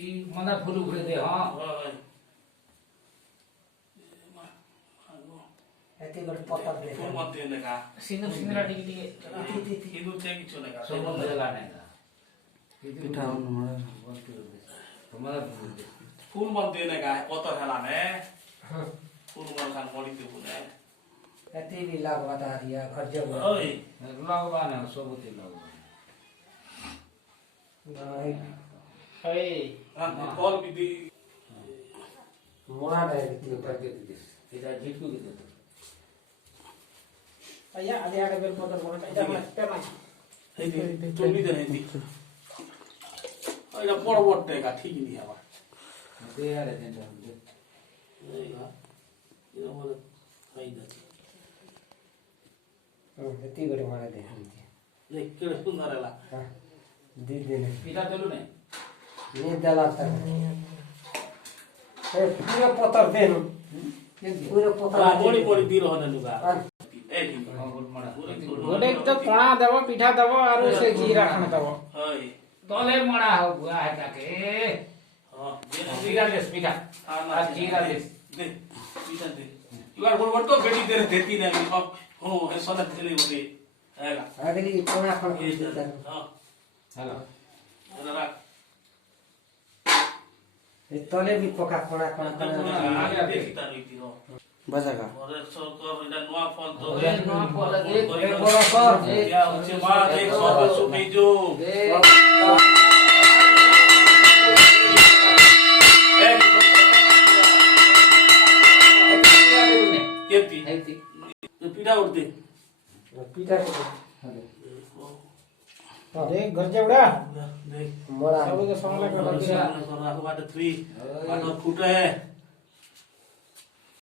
ଇ ମନ୍ଦା ଫୁଲ ଘୁରେ ଦେ ହଁ ଏତେ ଗୋଟେ ପତ୍ର ଦେ ଫୁଲ ମତେ ନେକା ସିନ୍ଦୁର ସିନ୍ଦୁରା ଟିକେ କିନ୍ତୁ ସେ କିଛି ନେକା ସବୁ ଭଜଲା ନାଇଁ ପିଠା ତମର ଫୁଲ ମତେ ନେକା ପତର ହେଲା ନେ ଫୁଲ ମନ ଖାନ ପଡି ଦେବୁ ନେ ଏତେ ବି ଲାଗବା ତାରିଆ ଖର୍ଚ୍ଚ ଓଇ ଲଗବା ନା ସବୁ ତି ଲଗବା ନାଇଁ ହଇ କଲ ବି ଦି ମୋଣା ନାଇଁ ତୁ ପାକେ ଦେ ଏଟା ଜିଟକୁ ଦେ ଆଜ୍ଞା ଆଜି ଆଡେ ବେଲ ପତ୍ର ବଣ ଏଟା ମାନେ ପେମା ହେଇଦି ଚୁଲି ଦେ ହେଇଦି ଏଇଟା ବড় ବড় টেকা ঠিক নি হবা দে আরে দেন দে এইবা এটা বলে ফাইদা ଏତେ ଗୋଟେ ମୋଣା ଦେ দেখ কেড়ে সুন্দর ହେଲା ଦି ଦିନ ପିଠା ଦେଲୁ ନାଇଁ ନି ଦେଲା ତା ଏ ପୁରା ପତ୍ର ଦେନୁ ପୁରା ପତ୍ର বড়ি বড়ি দি রহনে নুগা এই गोटे तो कोणा देव पिठा देव और से जीरा खान देव হই तले मड़ा हो बुआ है काके हां जीरा देस पिठा आ जीरा देस दे पिठा दे यू आर बोल तो बेटी दे देती ना अब हो है सोना देले बोले हैगा ଆଗଲି କୋଣା ଖଣ हां हेलो जरा रख ଏ ତଲେ ବି ପକା କୋଣା ଖଣ आगे देखी ता नहीं दिनो बजा का और सरकार इना नवा फल तो ओरे नवा फल दे বড় কর या अच्छे बात एक सौ बसु भेजो दे केती हैती पीड़ा उड़ते ପିଠା देख घर जेवढा देख ମୋଣା सब के समला कर बाटे 3 बाटे फुटे है